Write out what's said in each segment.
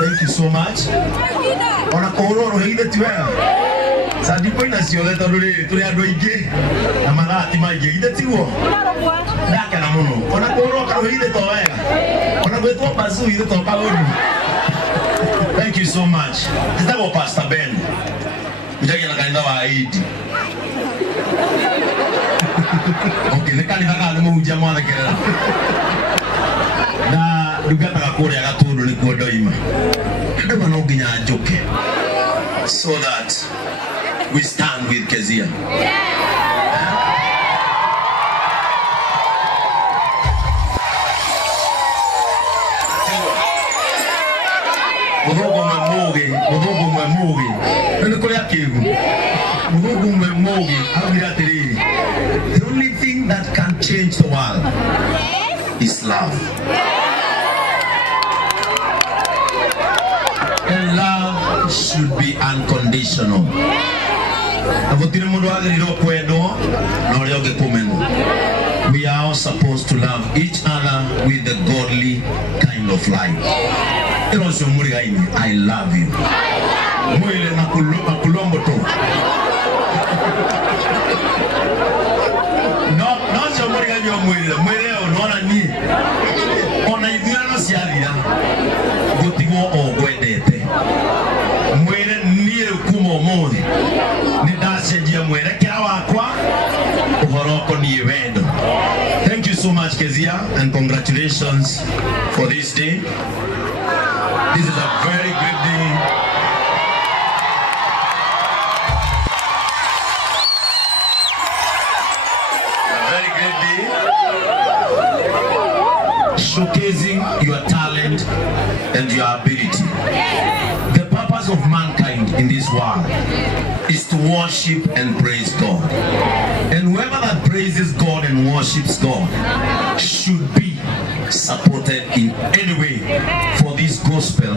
Thank you so much. Ona koro rohide tuera. Sadi poina siole tadule tule adoige. Amara timaige ide tiwo. Daka na muno. Ona koro rohide toega. Ona beto basu ide toka odu. Thank you so much. Titabo Pastor Ben. Mjagi na kanisa wa Aidi. Okay, nekali nakali mo ujamwa na kera. Na dugata kakore agatudo ni kuodoima. Kadama no ginya ajoke. So that we stand with Keziah. Mudogo mwemoge. Nene kole akigu. Mudogo mwemoge. Abiratiri. The only thing that can change the world is love. And love should be unconditional. We are all supposed to love each other with a godly kind of life. I love you. and congratulations for this day. This is a very good day. A very great day. Showcasing your talent and your ability. The purpose of mankind in this world is to worship and praise God. And whoever that praises God and worships God should be supported in any way for this gospel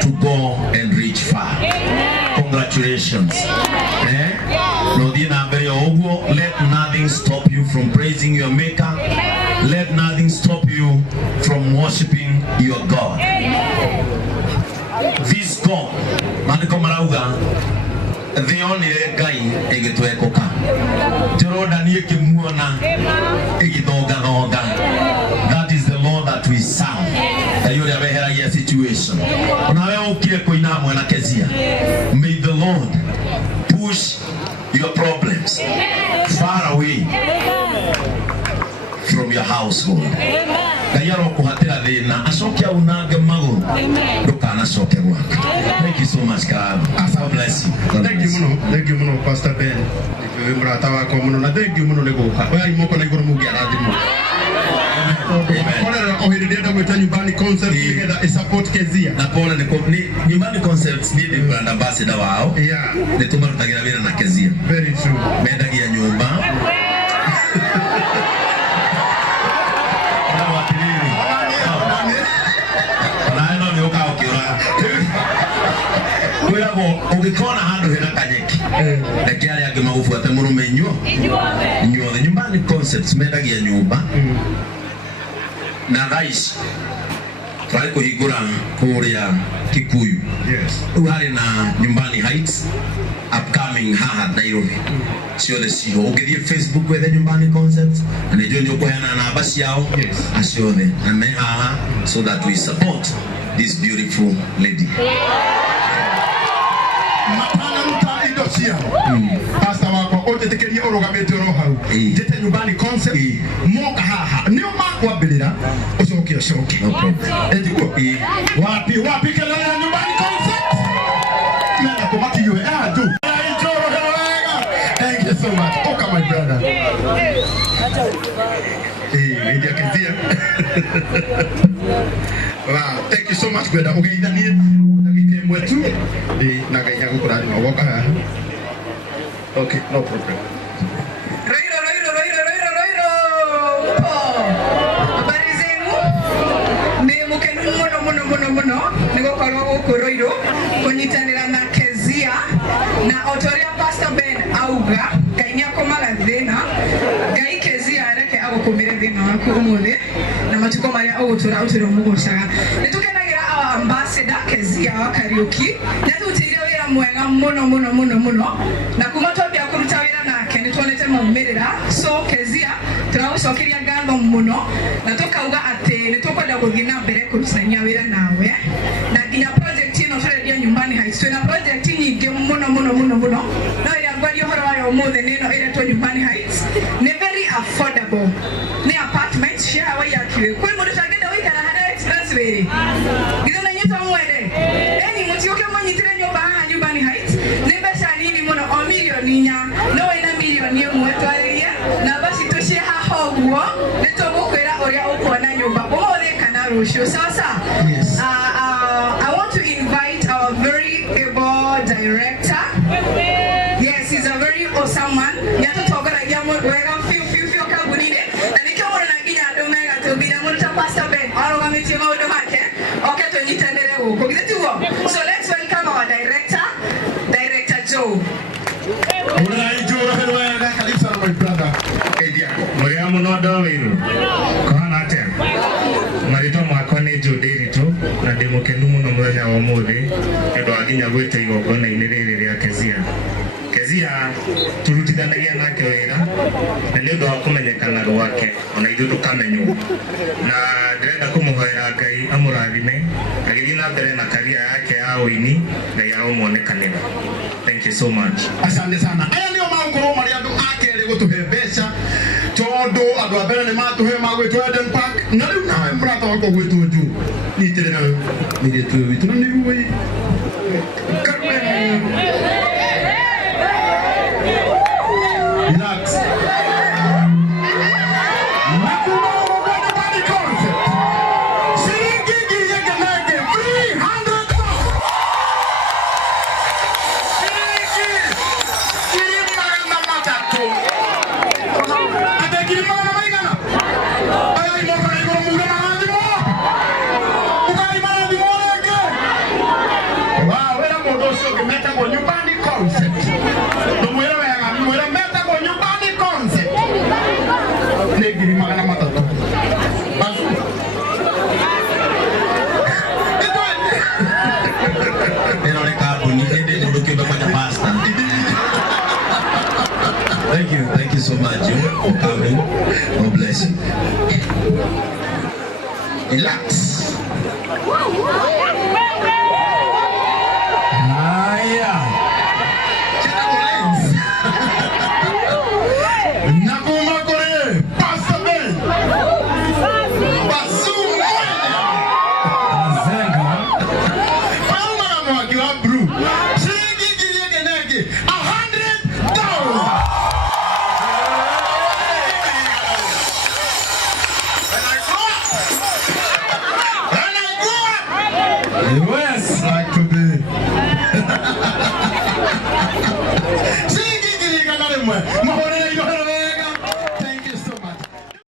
to go and reach far. Congratulations. Let nothing stop you from praising your Maker. Let nothing stop you from worshiping your God. This God, Mandiko Marauga, the only guy egetwekoka. Joroda nieke muona egidoga noga. That is the Lord that we serve. Ayuri abehera ya situation. Unawe ukire koina mwana Keziah. May the Lord push your problems far away from your household. Gayaro kuhatira dena asokia unaga maguru. Dokana soke work. Thank you so much, God. God bless you. Thank you, Muno, Pastor Ben. Thank you, Muno, Negoka. Where you moko negoro mugi aradimo. Nyumbani concept together is support Keziah. Na pole nyumbani concepts ni the brand ambassador wao. Yeah. Netuma tutagira vile na Keziah. Very true. Menda gia nyumba. Ukikona hando hena kanyeki lakini yake maufuata murume nyo the nyumbani concepts menda gia nyumba na rais try kuhigura kuria Kikuyu. Yes. Uhari na nyumbani heights upcoming haha Nairobi. Sio the CEO. Ukidie Facebook with the nyumbani concepts and they join yoko yana na basi yao. Yes. Asio the and me haha so that we support this beautiful lady. Pastor wako ote tekeria orogamete rohau jete nyumbani concept moka haha nio makwa bilira osoke No problem. Ndiko wapi kelele nyumbani concept nenda kumaki yue do. Thank you so much. Oka my brother. Media Keziah. Wow, thank you so much brother. Okay, Daniel. Mwetu na ganya kukurani mawoka. Okay, no problem. Roiro. Habari zenu? Nimukenu muno. Nigokorwa guku Roiro kunyitanira na Keziah na otoria Pastor Ben auga gainya komaga thina. Gai Keziah areke agukumire thina waku umuthi na matuko maria ugutura utiro mugucaga. Nitukenagira our ambassador Keziah wa Kariuki. Natutire wira mwega muno. Na kuma twambia kuruta wira nake nitwonete maumirira. So Keziah turagucokeria ngatho muno na tukauga ati nitukwenda guthii na mbere kurutania wira nawe. Na nginya project ino turendia nyumbani heights. Twina project nyingi muno. No ira ngwari uhoro wayo umuthi nino iretwo nyumbani heights. Ni very affordable. Ni apartment share wa yakire. Kwi mundu tagenda wikara hana expressway. Githona nyita mwende. Eni mutioke mwanyitire nyumba haha nyumbani heights. Ni pesa nini muno o milioni nya. No ina milioni imwe twariria. Na basi tushie haha guo. Nitugukwira uria ukuona nyumba. Umuthi kana rucio sasa. Yes. I want to invite our very able director. Yes, he's a very awesome man. Nyatutogaragia wega fiu kagunine. Na nikiona naginya domega tubira muruta Pastor Ben. Arogamiti maudo make. Okay, tunyitanire guko. Githituo. So let's welcome our Director Joe. My brother. Muriya muno Roiro. Kohana atia. Marito makwa ni Joe Derito na ndimukenu muno muthenya wa umuthi endo aginya gwite igongona iniriri ria Keziah. Keziah turutithanagia nake wira na ni ndo akumenyekana gwake ona ithu tukamenywo na ndirenda kumuhoya Ngai amurathime agithii na mbere na career yake ya uini Ngai aromuonekanira. Thank you so much. Asante sana. Aya ndio maungoro maria andu akere gutuhe mbeca. mondo adu abere ni matu he magwetu Eden Park na riu nawe mrata wako gwetu ju ni tere na ni tu vitu ni ruwe relax Thank you so much for coming. God bless you. Relax. When